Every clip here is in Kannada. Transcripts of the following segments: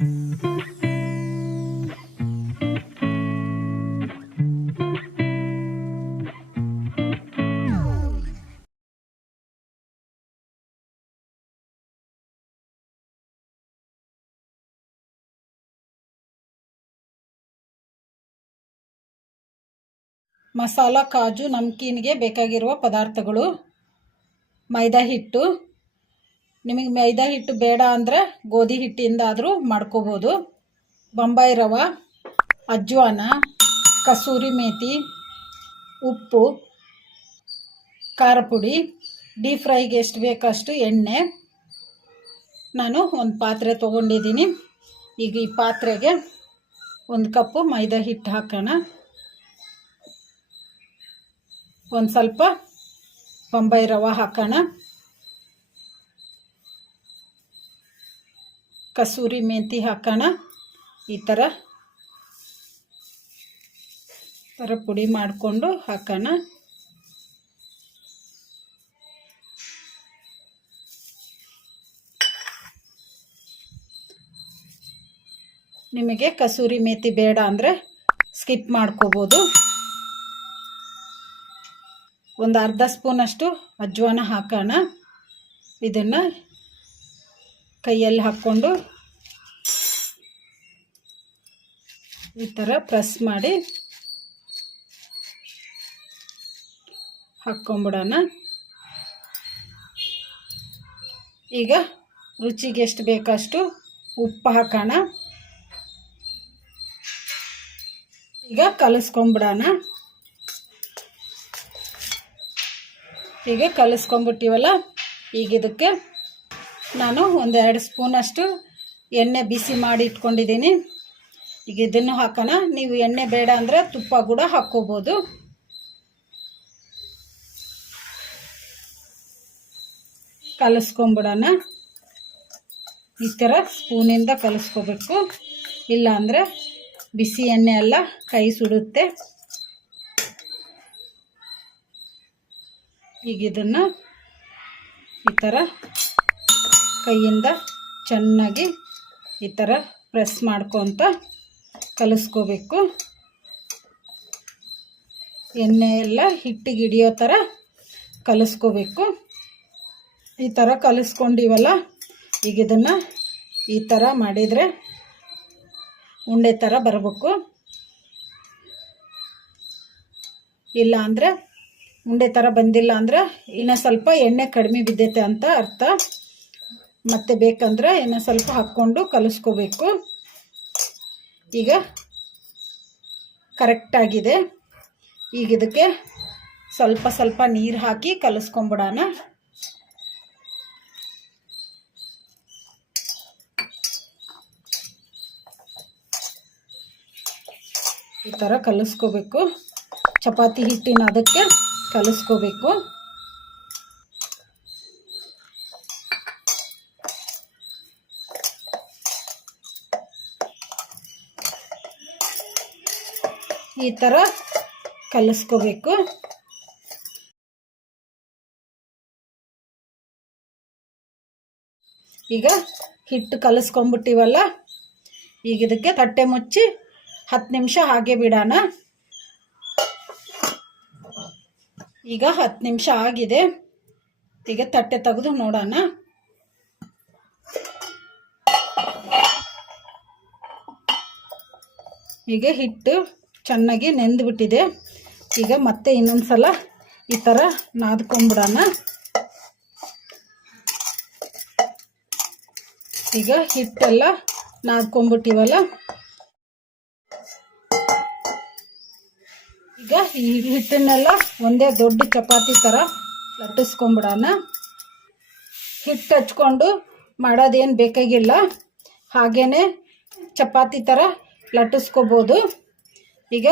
ಮಸಾಲ ಕಾಜು ನಮ್ಕೀನ್ಗೆ ಬೇಕಾಗಿರುವ ಪದಾರ್ಥಗಳು ಮೈದಾ ಹಿಟ್ಟು ನಿಮಗೆ ಮೈದಾ ಹಿಟ್ಟು ಬೇಡ ಅಂದರೆ ಗೋಧಿ ಹಿಟ್ಟಿಂದಾದರೂ ಮಾಡ್ಕೋಬೋದು. ಬೊಂಬಾಯಿ ರವೆ, ಅಜ್ವಾನ, ಕಸೂರಿ ಮೇಥಿ ಉಪ್ಪು ಖಾರ ಪುಡಿ ಡೀಪ್ ಫ್ರೈಗೆ ಎಷ್ಟು ಬೇಕಷ್ಟು ಎಣ್ಣೆ. ನಾನು ಒಂದು ಪಾತ್ರೆ ತೊಗೊಂಡಿದ್ದೀನಿ. ಈಗ ಈ ಪಾತ್ರೆಗೆ ಒಂದು ಕಪ್ಪು ಮೈದಾ ಹಿಟ್ಟು ಹಾಕೋಣ. ಒಂದು ಸ್ವಲ್ಪ ಬೊಂಬಾಯಿ ರವೆ ಹಾಕೋಣ. ಕಸೂರಿ ಮೆಂತಿ ಹಾಕೋಣ. ಈ ಥರ ಥರ ಪುಡಿ ಮಾಡಿಕೊಂಡು ಹಾಕೋಣ. ನಿಮಗೆ ಕಸೂರಿ ಮೇತಿ ಬೇಡ ಅಂದರೆ ಸ್ಕಿಪ್ ಮಾಡ್ಕೋಬೋದು. ಒಂದು ಅರ್ಧ ಸ್ಪೂನಷ್ಟು ಅಜ್ವಾನ ಹಾಕೋಣ. ಇದನ್ನು ಕೈಯಲ್ಲಿ ಹಾಕ್ಕೊಂಡು ಈ ಥರ ಪ್ರೆಸ್ ಮಾಡಿ ಹಾಕ್ಕೊಂಬಿಡೋಣ. ಈಗ ರುಚಿಗೆ ಎಷ್ಟು ಬೇಕಷ್ಟು ಉಪ್ಪು ಹಾಕೋಣ. ಈಗ ಕಲಿಸ್ಕೊಂಬಿಡೋಣ. ಈಗ ಕಲಿಸ್ಕೊಂಬಿಟ್ಟಿವಲ್ಲ, ಈಗ ಇದಕ್ಕೆ ನಾನು ಒಂದೆರಡು ಸ್ಪೂನಷ್ಟು ಎಣ್ಣೆ ಬಿಸಿ ಮಾಡಿ ಇಟ್ಕೊಂಡಿದ್ದೀನಿ. ಈಗ ಇದನ್ನು ಹಾಕೋಣ. ನೀವು ಎಣ್ಣೆ ಬೇಡ ಅಂದರೆ ತುಪ್ಪ ಕೂಡ ಹಾಕ್ಕೋಬೋದು. ಕಲಸ್ಕೊಂಬಿಡೋಣ. ಈ ಥರ ಸ್ಪೂನಿಂದ ಕಲಿಸ್ಕೋಬೇಕು. ಇಲ್ಲಾಂದರೆ ಬಿಸಿ ಎಣ್ಣೆ ಎಲ್ಲ ಕೈ ಸುಡುತ್ತೆ. ಈಗ ಇದನ್ನು ಈ ಥರ ಕೈಯಿಂದ ಚೆನ್ನಾಗಿ ಈ ಥರ ಪ್ರೆಸ್ ಮಾಡ್ಕೊತ ಕಲಿಸ್ಕೋಬೇಕು. ಎಣ್ಣೆ ಎಲ್ಲ ಹಿಟ್ಟಿಗೆ ಹಿಡಿಯೋ ಥರ ಕಲಿಸ್ಕೋಬೇಕು. ಈ ಥರ ಕಲಿಸ್ಕೊಂಡಿವಲ್ಲ, ಈಗ ಇದನ್ನು ಈ ಥರ ಮಾಡಿದರೆ ಉಂಡೆ ಥರ ಬರಬೇಕು. ಇಲ್ಲ ಅಂದರೆ ಉಂಡೆ ಥರ ಬಂದಿಲ್ಲ ಅಂದರೆ ಇನ್ನೂ ಸ್ವಲ್ಪ ಎಣ್ಣೆ ಕಡಿಮೆ ಬಿದ್ದೈತೆ ಅಂತ ಅರ್ಥ. ಮತ್ತೆ ಬೇಕಂದ್ರೆ ಇನ್ನೂ ಸ್ವಲ್ಪ ಹಾಕ್ಕೊಂಡು ಕಲಿಸ್ಕೋಬೇಕು. ಈಗ ಕರೆಕ್ಟಾಗಿದೆ ಈಗ ಇದಕ್ಕೆ ಸ್ವಲ್ಪ ಸ್ವಲ್ಪ ನೀರು ಹಾಕಿ ಕಲಿಸ್ಕೊಂಬಿಡೋಣ. ಈ ಥರ ಕಲಿಸ್ಕೋಬೇಕು. ಚಪಾತಿ ಹಿಟ್ಟಿನ ಅದಕ್ಕೆ ಕಲಿಸ್ಕೋಬೇಕು. ಈ ಥರ ಕಲಿಸ್ಕೋಬೇಕು. ಈಗ ಹಿಟ್ಟು ಕಲಿಸ್ಕೊಂಬಿಟ್ಟಿವಲ್ಲ ಈಗ ಇದಕ್ಕೆ ತಟ್ಟೆ ಮುಚ್ಚಿ ಹತ್ತು ನಿಮಿಷ ಹಾಗೆ ಬಿಡೋಣ. ಈಗ ಹತ್ತು ನಿಮಿಷ ಆಗಿದೆ. ಈಗ ತಟ್ಟೆ ತೆಗೆದು ನೋಡೋಣ. ಈಗ ಹಿಟ್ಟು ಚೆನ್ನಾಗಿ ನೆಂದುಬಿಟ್ಟಿದೆ ಈಗ ಮತ್ತೆ ಇನ್ನೊಂದು ಸಲ ಈ ಥರ ನಾದ್ಕೊಂಬಿಡೋಣ. ಈಗ ಹಿಟ್ಟೆಲ್ಲ ನಾದ್ಕೊಂಬಿಟ್ಟಿವಲ್ಲ. ಈಗ ಈ ಹಿಟ್ಟನ್ನೆಲ್ಲ ಒಂದೇ ದೊಡ್ಡ ಚಪಾತಿ ಥರ ಲಟ್ಟಿಸ್ಕೊಂಬಿಡೋಣ. ಹಿಟ್ಟು ಹಚ್ಕೊಂಡು ಮಾಡೋದೇನು ಬೇಕಾಗಿಲ್ಲ. ಹಾಗೇ ಚಪಾತಿ ಥರ ಲಟ್ಟಿಸ್ಕೋಬೋದು. ಈಗ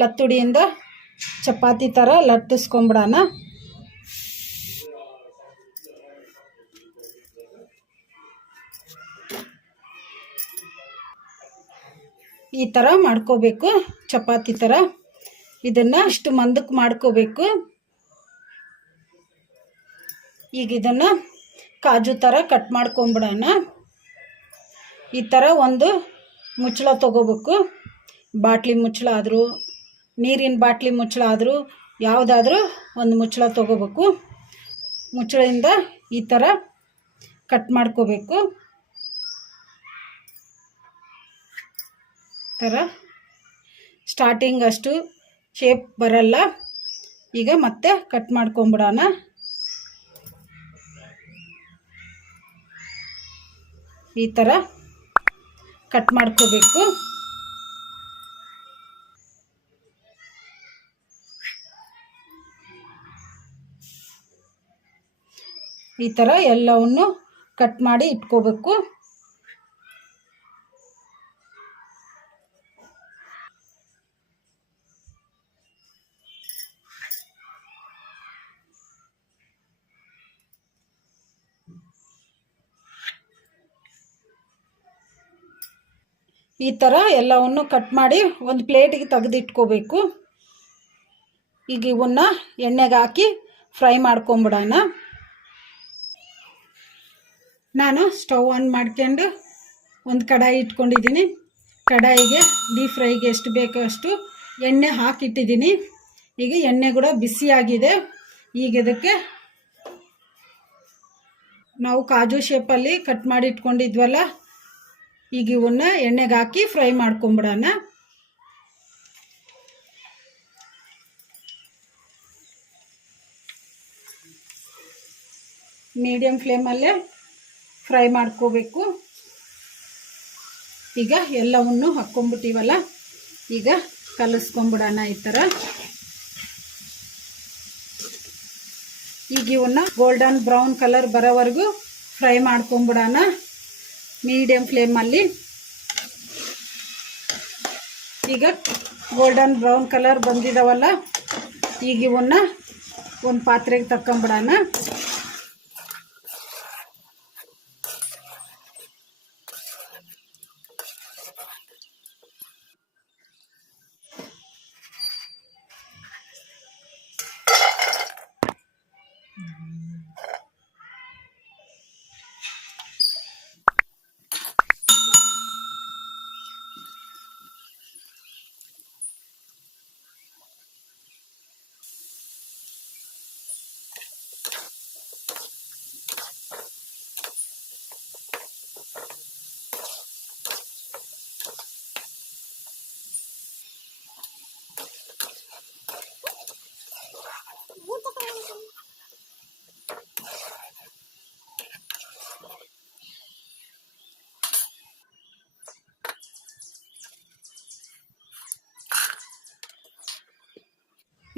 ಲತ್ತುಡಿಯಿಂದ ಚಪಾತಿ ಥರ ಲಟ್ಟಿಸ್ಕೊಂಬಿಡೋಣ. ಈ ಥರ ಮಾಡ್ಕೋಬೇಕು, ಚಪಾತಿ ಥರ ಇದನ್ನು ಇಷ್ಟು ಮಂದಕ್ಕೆ ಮಾಡ್ಕೋಬೇಕು. ಈಗ ಇದನ್ನು ಕಾಜು ಥರ ಕಟ್ ಮಾಡ್ಕೊಂಬಿಡೋಣ. ಈ ಥರ ಒಂದು ಮುಚ್ಚಳ ತೊಗೋಬೇಕು. ಬಾಟ್ಲಿ ಮುಚ್ಚಳ ಆದರೂ ನೀರಿನ ಬಾಟ್ಲಿ ಮುಚ್ಚಳ ಆದರೂ ಯಾವುದಾದ್ರೂ ಒಂದು ಮುಚ್ಚಳ ತೊಗೋಬೇಕು. ಮುಚ್ಚಳದಿಂದ ಈ ಥರ ಕಟ್ ಮಾಡ್ಕೋಬೇಕು. ಥರ ಸ್ಟಾರ್ಟಿಂಗ್ ಅಷ್ಟು ಶೇಪ್ ಬರಲ್ಲ. ಈಗ ಮತ್ತೆ ಕಟ್ ಮಾಡ್ಕೊಂಬಿಡೋಣ. ಈ ಥರ ಕಟ್ ಮಾಡ್ಕೋಬೇಕು. ಈ ಥರ ಎಲ್ಲವನ್ನು ಕಟ್ ಮಾಡಿ ಇಟ್ಕೋಬೇಕು. ಈ ಥರ ಎಲ್ಲವನ್ನು ಕಟ್ ಮಾಡಿ ಒಂದು ಪ್ಲೇಟಿಗೆ ತೆಗೆದಿಟ್ಕೋಬೇಕು ಈಗ ಇವನ್ನ ಎಣ್ಣೆಗೆ ಹಾಕಿ ಫ್ರೈ ಮಾಡ್ಕೊಂಬಿಡೋಣ. ನಾನು ಸ್ಟವ್ ಆನ್ ಮಾಡ್ಕೊಂಡು ಒಂದು ಕಡಾಯಿ ಇಟ್ಕೊಂಡಿದ್ದೀನಿ. ಕಡಾಯಿಗೆ ಡೀಪ್ ಫ್ರೈಗೆ ಎಷ್ಟು ಬೇಕೋ ಅಷ್ಟು ಎಣ್ಣೆ ಹಾಕಿಟ್ಟಿದ್ದೀನಿ. ಈಗ ಎಣ್ಣೆ ಕೂಡ ಬಿಸಿಯಾಗಿದೆ ಈಗ ಇದಕ್ಕೆ ನಾವು ಕಾಜು ಶೇಪಲ್ಲಿ ಕಟ್ ಮಾಡಿ ಇಟ್ಕೊಂಡಿದ್ವಲ್ಲ, ಈಗ ಇವನ್ನ ಎಣ್ಣೆಗೆ ಹಾಕಿ ಫ್ರೈ ಮಾಡ್ಕೊಂಬಿಡೋಣ. ಮೀಡಿಯಮ್ ಫ್ಲೇಮಲ್ಲೇ ಫ್ರೈ ಮಾಡ್ಕೋಬೇಕು. ಈಗ ಎಲ್ಲವನ್ನು ಹಾಕ್ಕೊಂಬಿಟ್ಟಿವಲ್ಲ ಈಗ ಕಲಿಸ್ಕೊಂಬಿಡೋಣ ಈ ಥರ. ಈಗ ಇವನ್ನ ಗೋಲ್ಡನ್ ಬ್ರೌನ್ ಕಲರ್ ಬರೋವರೆಗೂ ಫ್ರೈ ಮಾಡ್ಕೊಂಬಿಡೋಣ ಮೀಡಿಯಮ್ ಫ್ಲೇಮಲ್ಲಿ ಈಗ ಗೋಲ್ಡನ್ ಬ್ರೌನ್ ಕಲರ್ ಬಂದಿದಾವಲ್ಲ? ಈಗ ಇವನ್ನ ಒಂದು ಪಾತ್ರೆಗೆ ತಕ್ಕೊಂಬಿಡೋಣ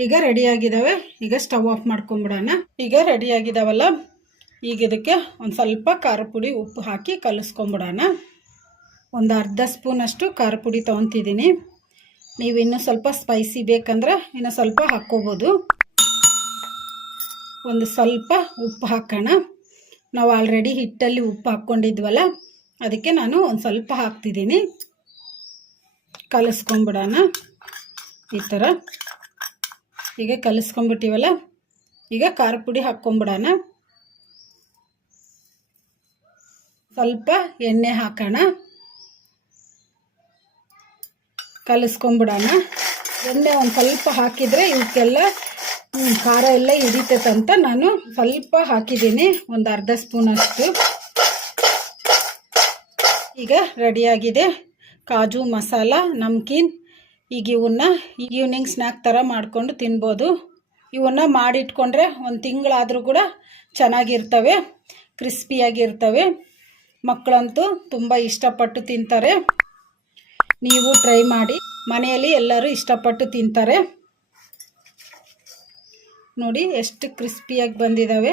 ಈಗ ಆಗಿದಾವೆ. ಈಗ ಸ್ಟವ್ ಆಫ್ ಮಾಡ್ಕೊಂಬಿಡೋಣ. ಈಗ ರೆಡಿ ಆಗಿದಾವಲ್ಲ. ಈಗ ಇದಕ್ಕೆ ಒಂದು ಸ್ವಲ್ಪ ಖಾರ ಪುಡಿ ಉಪ್ಪು ಹಾಕಿ ಕಲಿಸ್ಕೊಂಬಿಡೋಣ. ಒಂದು ಅರ್ಧ ಸ್ಪೂನಷ್ಟು ಖಾರ ಪುಡಿ ತೊಗೊತಿದ್ದೀನಿ. ನೀವು ಇನ್ನೂ ಸ್ವಲ್ಪ ಸ್ಪೈಸಿ ಬೇಕಂದ್ರೆ ಇನ್ನೂ ಸ್ವಲ್ಪ ಹಾಕ್ಕೋಬೋದು. ಒಂದು ಸ್ವಲ್ಪ ಉಪ್ಪು ಹಾಕೋಣ. ನಾವು ಆಲ್ರೆಡಿ ಹಿಟ್ಟಲ್ಲಿ ಉಪ್ಪು ಹಾಕ್ಕೊಂಡಿದ್ವಲ್ಲ, ಅದಕ್ಕೆ ನಾನು ಒಂದು ಸ್ವಲ್ಪ ಹಾಕ್ತಿದ್ದೀನಿ. ಕಲಿಸ್ಕೊಂಬಿಡೋಣ. ಈ ಥರ. ಈಗ ಕಲಿಸ್ಕೊಂಬಿಟ್ಟಿವಲ್ಲ ಈಗ ಖಾರ ಪುಡಿ ಹಾಕ್ಕೊಂಬಿಡೋಣ. ಸ್ವಲ್ಪ ಎಣ್ಣೆ ಹಾಕೋಣ. ಕಲಿಸ್ಕೊಂಬಿಡೋಣ. ಎಣ್ಣೆ ಒಂದು ಸ್ವಲ್ಪ ಹಾಕಿದರೆ ಇವಕ್ಕೆಲ್ಲ ಖಾರ ಎಲ್ಲ ಹಿಡಿತೈತಂತ ನಾನು ಸ್ವಲ್ಪ ಹಾಕಿದ್ದೀನಿ, ಒಂದು ಅರ್ಧ ಸ್ಪೂನಷ್ಟು ಈಗ ರೆಡಿಯಾಗಿದೆ ಕಾಜು ಮಸಾಲ, ನಮ್ಕೀನ್ ಈಗ ಇವನ್ನ ಈವ್ನಿಂಗ್ ಸ್ನ್ಯಾಕ್ ಥರ ಮಾಡಿಕೊಂಡು ತಿನ್ಬೋದು. ಇವನ್ನ ಮಾಡಿಟ್ಕೊಂಡ್ರೆ ಒಂದು ತಿಂಗಳಾದರೂ ಕೂಡ ಚೆನ್ನಾಗಿರ್ತವೆ, ಕ್ರಿಸ್ಪಿಯಾಗಿರ್ತವೆ. ಮಕ್ಕಳಂತೂ ತುಂಬ ಇಷ್ಟಪಟ್ಟು ತಿಂತಾರೆ. ನೀವು ಟ್ರೈ ಮಾಡಿ, ಮನೆಯಲ್ಲಿ ಎಲ್ಲರೂ ಇಷ್ಟಪಟ್ಟು ತಿಂತಾರೆ. ನೋಡಿ ಎಷ್ಟು ಕ್ರಿಸ್ಪಿಯಾಗಿ ಬಂದಿದ್ದಾವೆ